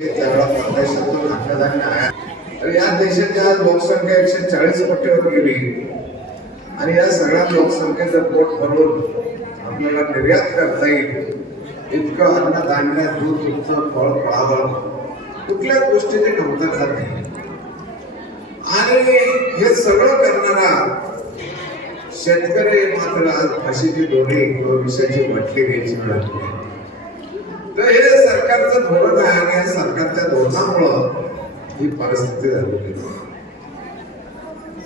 अन्नधान्य आहे तर या देशाची आज लोकसंख्या एकशे चाळीस कोटीवर गेली. आणि या सगळ्या लोकसंख्येचं पोट भरून आपल्याला निर्यात करता येईल. इतकं अन्नधान्य दूध दुग्ध फळ फळावळ कुठल्या गोष्टीची कमतरता नाही. आणि हे सगळं करणारा शेतकरी मात्र आज फाशीची दोन्ही किंवा विषयाची म्हटली घ्यायची तर हे सरकारचं धोरण आहे आणि या सरकारच्या धोरणामुळं ही परिस्थिती झालेली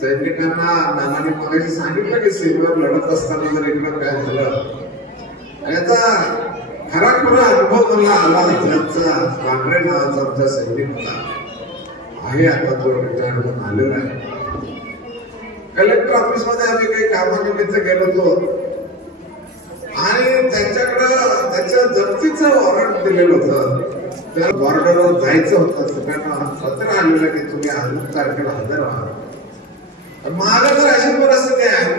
सैनिकांना नानाने मगाशी सांगितलं की सेवेवर लढत असताना जर इकडं काय झालं याचा खरा खरा अनुभव मला आला त्यांचा कांबळे नावाचा आमचा सैनिक होता. आहे आता तो रिटायर्ड होऊन आलेला आहे. कलेक्टर ऑफिसमध्ये आम्ही काही कामानिमित्त गेलो होतो. आणि त्यांच्याकडं त्याच्या जप्तीचं वॉरंट दिलेलं होतं. त्या बॉर्डरवर जायचं होतं. सगळ्यांना पत्र आलेलं की तुम्ही अजून तारखेला हजर व्हा माझं तर अशी परिस्थिती आहे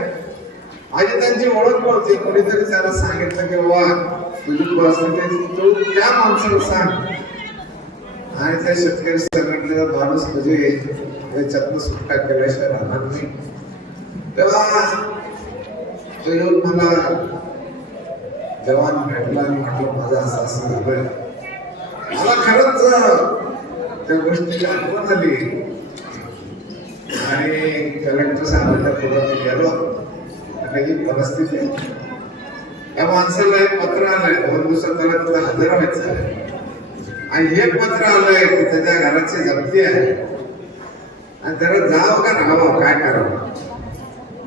माझी त्यांची ओळख पडते कोणीतरी त्याला सांगितलं की बाबा तुझी परिस्थिती तू त्या माणसाला सांग. आणि त्या शेतकरी संघटनेचा माणूस म्हणजे याच्यातनं सुटका केल्याशिवाय राहणार नाही. तेव्हा तो येऊन मला जवान भेटला आणि म्हटलं माझा असं असं झालं मला खरंच त्या गोष्टीची आठवण झाली आणि कलेक्टर सांगितलं पुढे मी गेलो काही परिस्थिती त्या या माणसाला एक पत्र आलंय दोन दिवसात त्याला तिथं हजर व्हायचं आहे. आणि हे पत्र आलंय की त्याच्या घराची जप्ती आहे. आणि त्याला जावं का राहावं काय करावं?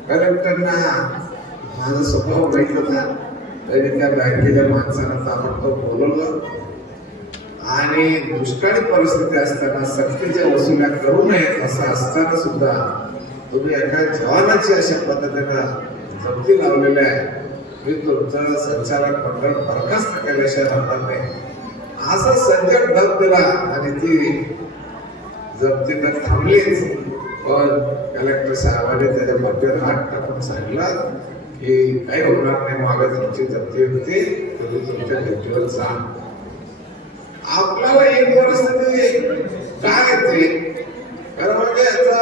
कलेक्टरना माझा स्वभाव माहीत होता. त्यांनी त्या बँकेच्या माणसाला ताबडतोब बोलवलं. आणि दुष्काळी परिस्थिती असताना सक्तीच्या वसुल्या करू नयेत असं असताना सुद्धा तुम्ही एका जवानाची अशा पद्धतीनं जप्ती लावलेल्या आहे. मी तुमचं संचालक मंडळ बरखास्त केल्याशिवाय राहणार नाही. असा संकट धप दिला आणि ती जप्ती तर थांबलीच. पण कलेक्टर साहेबांनी त्याच्या मध्यात हात टाकून सांगितलं. हे काही होणार नाही मागे तुमची जप्ती होती तुमच्या ड्युटीवर जा. आपल्याला एक परिस्थिती काय येते कारण म्हणजे याचा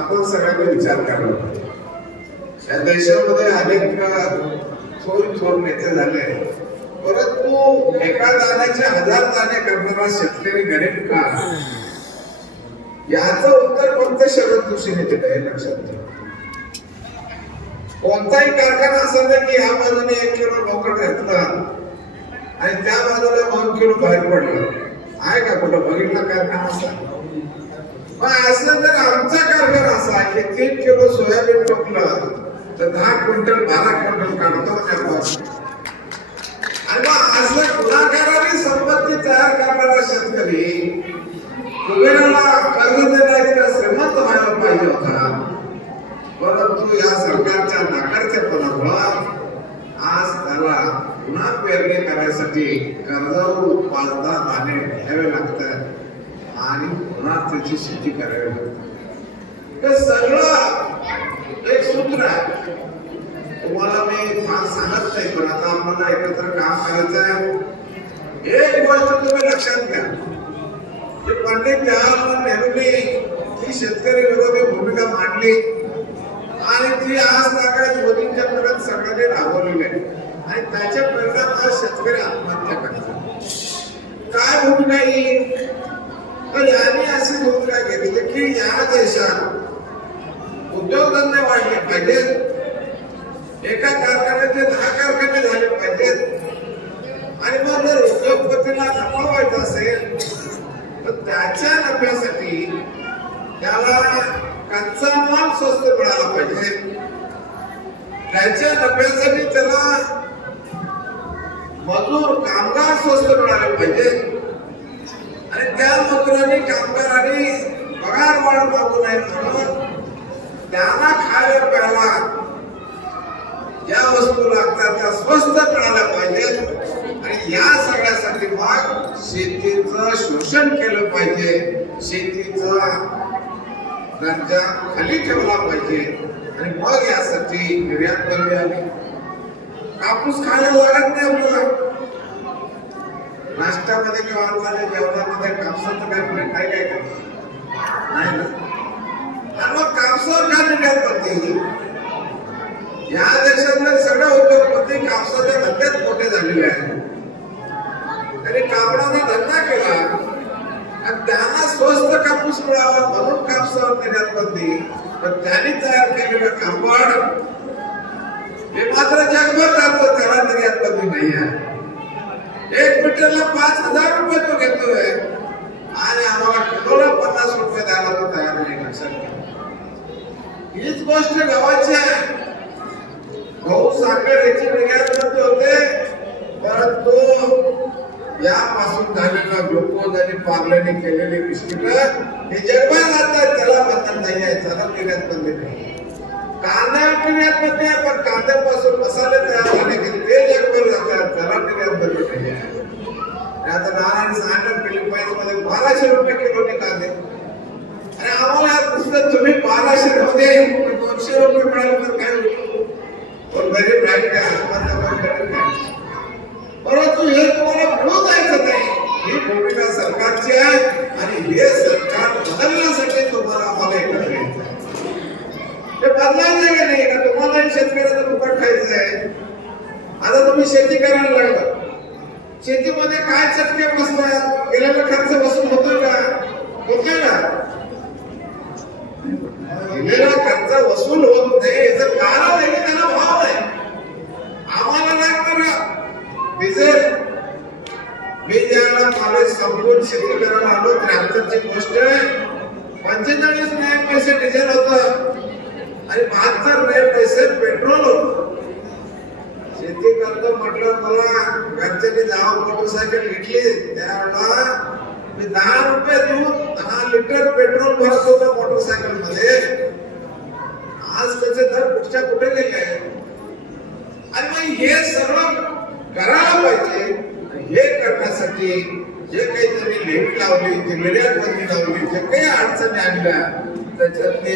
आपण सगळ्यांना विचार करायला पाहिजे या देशामध्ये अनेक थोर थोर नेते झाले. परंतु एका दाण्याचे हजार दाणे करणारा शेतकरी गरीब का याचं उत्तर कोणत्या शरद जोशीने दिलं हे लक्षात ठेवा. कोणताही कारखाना असं की ह्या बाजूने एक किलो नोकर घेतला आणि त्या बाजूला दोन किलो बाहेर पडलं. आहे का कुठं? बघितला कारखाना असा मग असं जर आमचा कारखाना असा की तीन किलो सोयाबीन टोकलं तर दहा क्विंटल बारा क्विंटल काढतो त्यावर आणि मग असं गुन्हागाराने संपत्ती तयार करणारा शेतकरी कुबेराला कर्ज देण्याचा श्रीमंत व्हायला पाहिजे होता. परंतु या सरकारच्या नाकारतेपणामुळं आज त्याला पुन्हा पेरणी करण्यासाठी कर्जावर पाच दहा दाणे घ्यावे लागतात. आणि पुन्हा त्याची शेती करावी लागते. हे सगळं एक सूत्र आहे. तुम्हाला मी फार सांगत नाही पण आता आम्हाला एकत्र काम करायचं आहे. एक गोष्ट तुम्ही लक्षात घ्या. पंडित जवाहरलाल नेहरूंनी ही शेतकरी विरोधी भूमिका मांडली. आणि ती आज ताकद मोदींच्या पर्यंत सगळ्यांनी राबवलेली आहे. आणि त्याच्या परिणाम आज शेतकरी आत्महत्या करतात. काय भूमिका येईल तर यांनी अशी भूमिका घेतली की या देशात उद्योगधंदे वाढले पाहिजेत एका कारखान्याचे दहा कारखाने झाले पाहिजेत आणि मग जर उद्योगपतीला नफा व्हायचा असेल तर त्याच्या नफ्यासाठी त्याला कच्चा माल स्वस्त मिळाला पाहिजे त्याच्या नफ्यासाठी त्याला मजूर कामगार स्वस्त मिळाले पाहिजे आणि त्या मजुरांनी कामगारांनी पगार वाढ मागू नये म्हणून त्यांना खायला प्यायला ज्या वस्तू लागतात त्या स्वस्त मिळाल्या पाहिजेत आणि या सगळ्यासाठी मग शेतीचं शोषण केलं पाहिजे. शेतीचा दर्जा खाली ठेवला पाहिजे. आणि मग यासाठी निर्यात बंदी आली कापूस खायला लागत नाही आपल्याला. नाश्त्यामध्ये किंवा अन्नाच्या जेवणामध्ये कापसाचं काही कापूस नाही ना? आणि मग कापसावर काय निर्यात करते या देशातले सगळं होतं कापसाच्या धंद्यात मोठे झालेले आहेत त्यांनी कापडाचा धंदा केला आणि त्यांना स्वस्त कापूस मिळावा म्हणून कापसावर निर्यात बंदी पण त्यांनी तयार केलेलं कापड हे मात्र जगभर चालतं त्याला निर्यात बंदी नाही आहे एक मीटरला पाच हजार रुपये तो घेतोय आणि आम्हाला किलोला पन्नास रुपये द्यायला तो तयार नाही लक्षात घ्या. हीच गोष्ट गावाची आहे गहू साखर याची निर्यात बंद होते परंतु यापासून झालेला ग्लुकोज आणि पार्ल्याने केलेली बिस्किट हे जगभर जातात त्याला बदल नाही आहे त्याला पिण्यात बदल नाही कांदा पिण्यात बदल आहे पण कांद्यापासून मसाले तयार झाले की ते जगभर जातात त्याला पिण्यात बदल नाही आहे. आता नारायण सांगितलं फिलिपाईन्समध्ये बाराशे रुपये किलोने कांदे. आणि आम्हाला पुस्तक तुम्ही बाराशे मध्ये दोनशे रुपये मिळाले तर काय पण गरीब राहील का आत्महत्या पण करेल का? परंतु हे तुम्हाला मिळू द्यायचं नाही ही भूमिका सरकारची आहेत आणि हे सरकार बदलण्यासाठी तुम्हाला आम्हाला एकत्र यायचं आहे. ते बदलायचं का नाही का तुम्हाला शेतकऱ्याचं फुकट खायचं आहे आता तुम्ही शेती करायला लागला शेतीमध्ये काय चटके बसतात गेलेला खर्च वसूल होतोय का होतोय का गेलेला खर्च वसूल होत नाही याचं कारण आहे की त्याला भाव आहे आम्हाला लागणार डिझेल मी ज्यावेळेला कॉलेज संपून शेती आलो त्र्याहत्तरची गोष्ट पंचेचाळीस नाही पैसे डिझेल होत आणि बहात्तर नाही पैसे पेट्रोल होत. शेती करतो म्हटलं मला घरच्यांनी दहा मोटरसायकल घेतली. त्यावेळेला मी दहा रुपये देऊन दहा लिटर पेट्रोल भरत होतो मोटरसायकलमध्ये आज त्याचे दर कुठच्या कुठे गेले? आणि मग हे सर्व करायला पाहिजे. हे करण्यासाठी जे काही त्यांनी लेवी लावली जे निर्यात बंदी लावली जे काही अडचणी आणल्या त्याच्यातले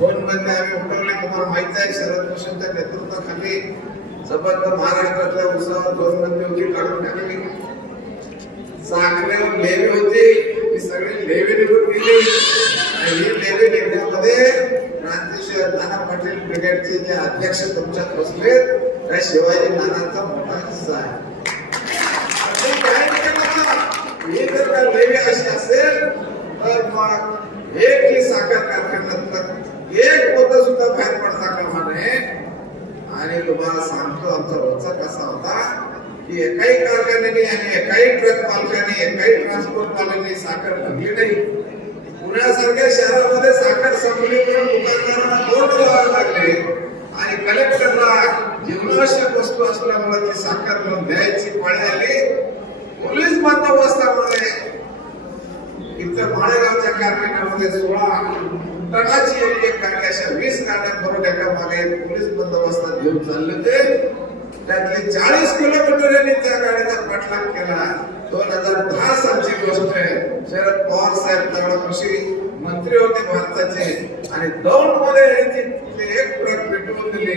दोन बंदी आम्ही उठवले तुम्हाला माहीत आहे शरद भूषणच्या नेतृत्वाखाली सबंध महाराष्ट्रातल्या उत्सवात दोन बंदी होती काढून टाकली. साखरेवर लेवी होती ही सगळी लेवी निघून गेली. आणि ही लेवी निघण्यामध्ये क्रांतीशिवाय नाना पाटील ब्रिगेडचे जे अध्यक्ष तुमच्यात बसले त्या शिवाजी नानाचा मोठा हिस्सा आहे. ही जर का अशी असेल तर मग एक साखर कारखान्यात एक पोत सुद्धा बाहेर पडता कामा नये. आणि तुम्हाला सांगतो आमचा रोजचा कसा होता की एकाही कारखान्याने आणि एकाही ट्रक मालकाने एकाही ट्रान्सपोर्ट मालकाने साखर भरली नाही. पुण्यासारख्या शहरामध्ये साखर संपली म्हणून दुकानदारांना बोर्ड लावावे लागले. आणि कलेक्टरला जीवनावश्यक वस्तू असल्यामुळे ती साखर म्हणून द्यायची पाळी आली पोलीस बंदोबस्तामुळे इथं माळेगावच्या कारखान्यामध्ये सोळा टनाची एक एक गाडी अशा वीस गाड्या भरून एका मागे पोलीस बंदोबस्तात घेऊन चालले होते त्यातले चाळीस किलोमीटर यांनी त्या गाडीचा पाठलाग केला. दोन हजार दहा सालची गोष्ट आहे. शरद पवार साहेब त्यावेळेला कृषी मंत्री होते भारताचे. आणि दौंडमध्ये एक ट्रक पेटवून दिली.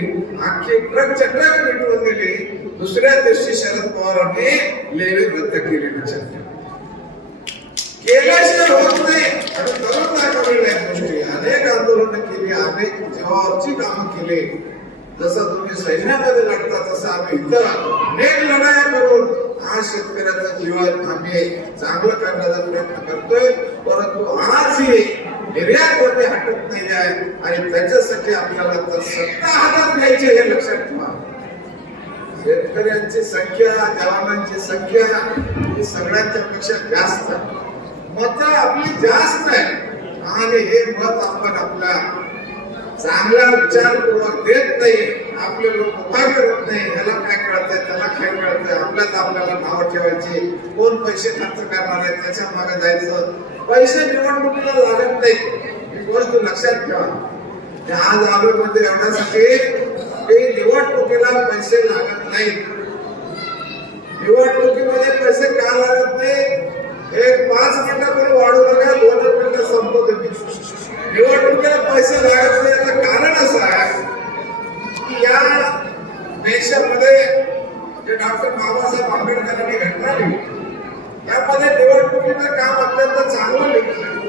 अख्खी ट्रक चक्र पेटवून दिली. दुसऱ्या दिवशी शरद पवारांनी लेवी रद्द केली लक्षात केल्याशिवाय होत नाही. आणि करून दाखवलेल्या गोष्टी अनेक आंदोलन केली अनेक जवाबची कामं केली. जसं तुम्ही सैन्यामध्ये लढता तसं आम्ही इतर अनेक लढाया करून आज शेतकऱ्याचं जीवन आम्ही चांगलं करण्याचा प्रयत्न करतोय. परंतु आज ही निर्यातवरती हटत नाही आहे. आणि त्याच्यासाठी आपल्याला तर सत्ता हातात घ्यायची हे लक्षात ठेवा. शेतकऱ्यांची संख्या जवानांची संख्या ही सगळ्यांच्या पेक्षा जास्त. मत आपली जास्त आहे आणि हे मत आपण आपला चांगला विचारपूर्वक देत नाही. आपले लोक उपाय होत नाही. ह्याला काय कळतंय? त्याला काय कळतंय? आपल्याच आपल्याला नावं ठेवायची. कोण पैसे खर्च करणार आहे? त्याच्यामागे जायचं. पैसे निवडणुकीला लागत नाही ही गोष्ट लक्षात ठेवा. आज आलो म्हणजे एवढ्यासाठी ते निवडणुकीला पैसे लागत नाहीत. निवडणुकीमध्ये पैसे का लागत नाही? एक पाच मिनिटं तरी वाढू नका दोन मिनिटं संपत निवडणुकीला पैसे लागत नाही याचं कारण असं आहे की या देशामध्ये जे डॉक्टर बाबासाहेब आंबेडकरांनी घटना लिहिली त्यामध्ये निवडणुकीचं काम अत्यंत चांगलं लिहिलं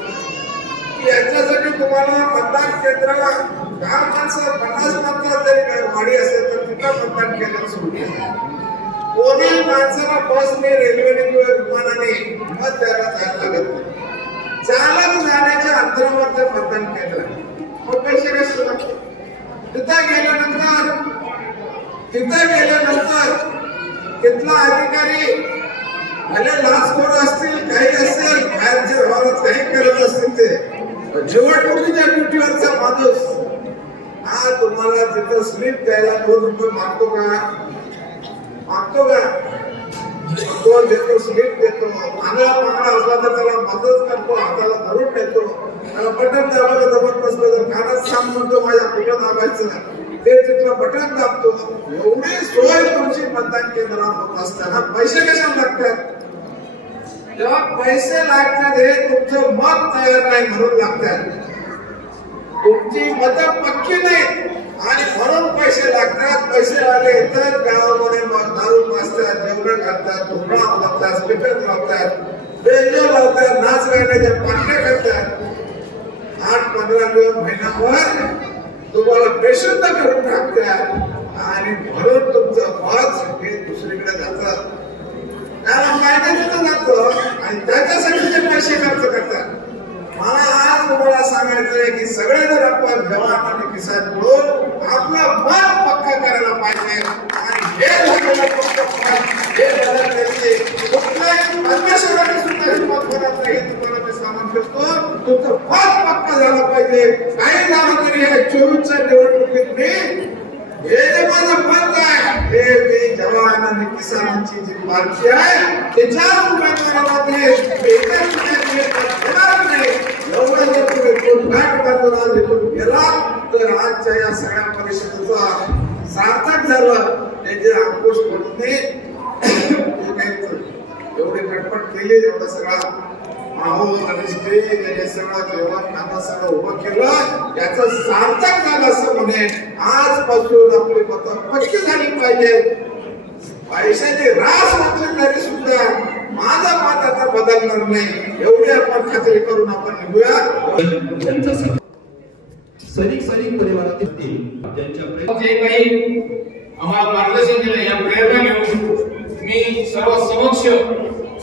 तुम्हाला मतदान केंद्राला दहा माणसं पन्नास माणसं जरी काही वाडी असेल तर तिथं मतदान केंद्र सुरू केलं कोणी माणसाला बसने रेल्वेने किंवा विमानाने मत द्यायला जायला लागत नाही चालत जाण्याच्या अंतरावर ते मतदान केंद्र आहे. मग पैसे कसे लागतात तिथं गेल्यानंतर तिथं गेल्यानंतर तिथला अधिकारी भले लाचखोर असतील काही असेल बाहेरचे व्यवहारात काही करत असतील ते. निवडणुकीच्या ड्युटीवरचा माणूस हा तुम्हाला तिथं स्लिप द्यायला दोन रुपये मागतो का? मागतो का? दोन देतो स्लिप देतो. आंधळा पांगळा असला तर त्याला मदत करतो हाताला धरून देतो त्याला बटन दाबायला जबरदस्त तर कानात सांग म्हणतो माझ्या कुठं दाबायचं तिथलं बटन दाबतो. एवढी सोय तुमची मतदान केंद्रावर होत असताना पैसे कशाला लागतात? जेव्हा पैसे लागतात हे तुमचं मत तयार नाही म्हणून लागतात. तुमची मत पक्की नाही आणि म्हणून पैसे लागतात. पैसे आले तर गावामध्ये मग दारू मासतात जेवण घालतात धुणा लावतात स्पीकर लावतात बेंजो लावतात नाच गाण्याच्या पाठ्या करतात. आठ पंधरा दिवस महिनाभर तुम्हाला बेशुद्ध करून टाकतात आणि म्हणून तुमचं मत हे दुसरीकडे जातात कारण काय जात जातं आणि त्याच्यासाठी ते पैसे खर्च करतात. मला आज तुम्हाला सांगायचंय की सगळे जर आपण जवान आणि किसान म्हणून आपलं मन पक्का करायला पाहिजे. आणि हे झालेलं पक्क मन, हे त्याची कुठल्याही सुद्धा हिंमत करत नाही. शकतो. तुमचं फार पक्का झालं पाहिजे. काही झालं तरी हे चोवीसच्या निवडणुकीत मी हे माझं मत आहे. हे मी जवान आणि किसानांची जी पार्टी आहे त्याच्या उमेदवारामध्ये एका देणार नाही. एवढं जर तुम्ही गेला तर आजच्या या सगळ्या परिषदेचा सार्थक झालं. त्याचे अंकुश पडते एवढे कटपट केली एवढा सगळा आणि हे सगळं जेवण खाणं सगळं उभं केलं याचं सार्थक झालं असं म्हणे. आजपासून आपली मतं पक्की झाली पाहिजे. पैशाची रास म्हटली तरी सुद्धा माझं मत आता बदलणार नाही. एवढी आपण खात्री करून आपण निघूया. सैनिक सैनिक परिवारातील प्रेम जे काही आम्हाला मार्गदर्शन दिलं या प्रेरणा घेऊन मी सर्व समक्ष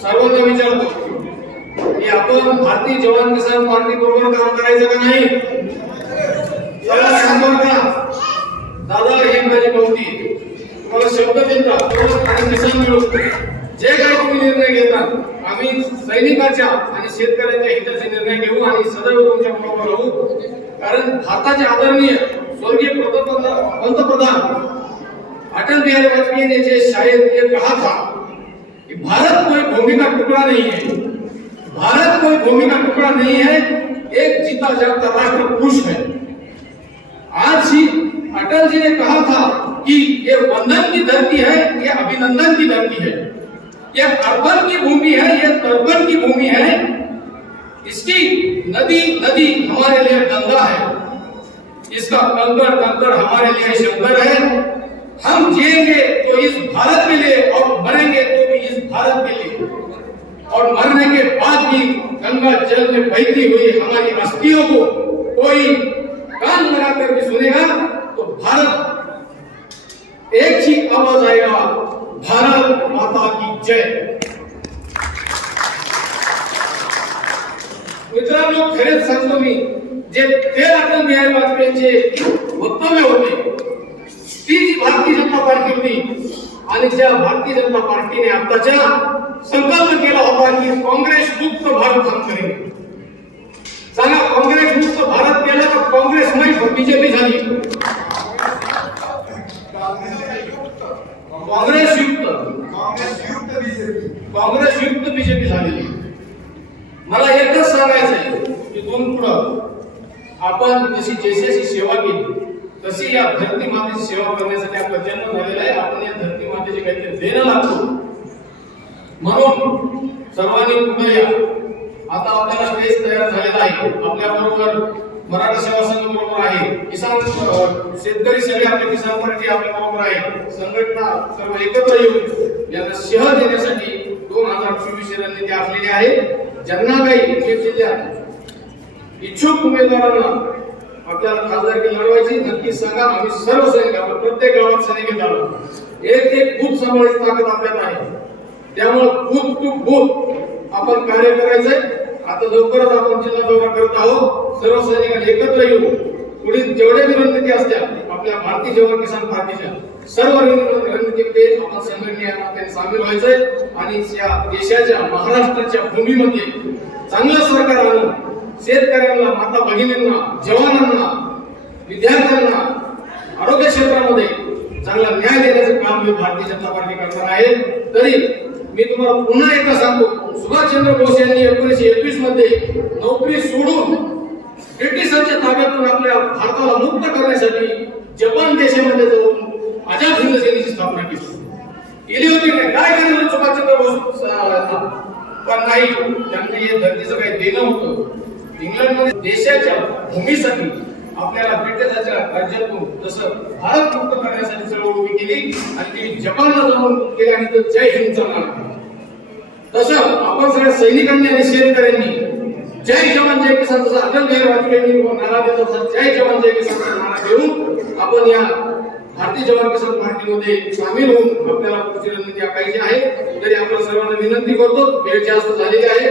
सर्वांना विचारतो. की आपण भारतीय जवान किसान पार्टी बरोबर काम करायचं का नाही? सांगतो का? दादा ही माझी पावती. तुम्हाला शब्द देतात आणि किसान मिळवतो जे काय तुम्ही निर्णय घेतात आम्ही सैनिकाच्या आणि शेतकऱ्यांच्या हिताचे निर्णय घेऊ आणि सदैव तुमच्या बरोबर राहू. कारण भारताचे आदरणीय स्वर्गीय पंतप्रधान पंतप्रधान अटल बिहारी वाजपेयी ने जे शायद ये कहा था कि भारत कोई भूमि का टुकड़ा नहीं है. भारत कोई भूमि का टुकड़ा नहीं है, एक जीता जागता राष्ट्र पुरुष है। आज ही अटल जी ने कहा था कि ये वंदन की धरती है, ये अभिनंदन की धरती है। ये अर्बन की भूमि है, ये तर्पण की भूमि है। इसकी नदी नदी हमारे लिए गंगा है। इसका कंकड़ कंकड़ हमारे लिए शंकर है। हम जिएँगे तो इस भारत के लिए और मरेंगे तो भी इस भारत के लिए। और मरने के बाद भी गंगा जल में बहती हुई हमारी अस्थियों को कोई कान लगाकर भी सुनेगा तो भारत एक ही आवाज आएगा भारत माता की जय। मित्रांनो खरेच सांगतो मी जे तेरा अटल बिहारी वाजपेयींचे वक्तव्य होते ती जी भारतीय जनता पार्टी होती आणि ज्या भारतीय जनता पार्टीने आताच्या संकल्प केला होता की काँग्रेस मुक्त भारत हम करेल. सांगा काँग्रेस मुक्त भारत केलं तर काँग्रेस नाही बीजेपी झाली. काँग्रेस युक्त. काँग्रेस युक्त बीजेपी झालेली. मला एकच सांगायचं आहे की दोन पुढं आपण जशी जैशाची सेवा केली तशी या धरती मातेची सेवा करण्यासाठी आपला जन्म झालेला आहे. आपण या धरती मातेची काहीतरी देणं लागतो. म्हणून सर्वांनी पुढे या. आता आपल्याला स्टेज तयार झालेला आहे. आपल्या बरोबर मराठा सेवा संघ बरोबर आहे. किसान शेतकरी सगळे आपले किसान पार्टी आपल्या बरोबर आहे. संघटना सर्व एकत्र येऊन याला शह देण्यासाठी दोन हजार चोवीस रणनीती आखलेली आहे ज्यांना काही इच्छुक उमेदवारांना आपल्याला खासदारकी लढवायची नक्की सांगा आम्ही सर्व सैनिक आपण प्रत्येक गावात सैनिक येतात एक एक बूथ सांभाळायची ताकद आपल्यात आहे. त्यामुळे बूथ टू बूथ आपण कार्य करायचंय. आता लवकरच आपण जिल्हा दौरा करत आहोत. सर्व सैनिकांनी एकत्र येऊ पुढील जेवढ्या बी रणनीती असत्या आपल्या भारतीय जवान किसान पार्टीच्या सर्व रणनीतीमध्ये आपण संघटने सामील व्हायचंय. आणि या देशाच्या महाराष्ट्राच्या भूमीमध्ये चांगलं सरकार आणून शेतकऱ्यांना माता भगिनींना जवानांना विद्यार्थ्यांना आरोग्य क्षेत्रामध्ये चांगला न्याय देण्याचं काम मी भारतीय जनता पार्टी करणार आहे. तरी मी तुम्हाला पुन्हा एकदा सांगतो सुभाषचंद्र बोस यांनी एकोणीसशे एकवीसमध्ये नोकरी सोडून ब्रिटिशांच्या ताब्यातून आपल्या भारताला मुक्त करण्यासाठी जपान देशामध्ये जाऊन आझाद हिंद सेनेची स्थापना केली. केली होती काय? काय केलं सुभाषचंद्र बोस? पण नाही त्यांनी हे धर्तीचं काही देणं होतं. इंग्लंडमध्ये देशाच्या भूमीसाठी आपल्याला ब्रिटिशाच्या राज्यातून जसं भारत मुक्त करण्यासाठी चळवळ उभी केली आणि ती जपानला जाऊन केल्यानंतर जय हिंदचा मान तसं आपण सगळ्या सैनिकांनी आणि शेतकऱ्यांनी जय जवान जय किसान जसं अटल बिहारी वाजपेयींनी नारा देत तसा जय जवान जय किसान नारा देऊन आपण या भारतीय जवान किसान पार्टीमध्ये सामील होऊन आपल्याला पुढची रणनीती आखायची आहे. तरी आपण सर्वांना विनंती करतो वेळ जास्त झालेली आहे.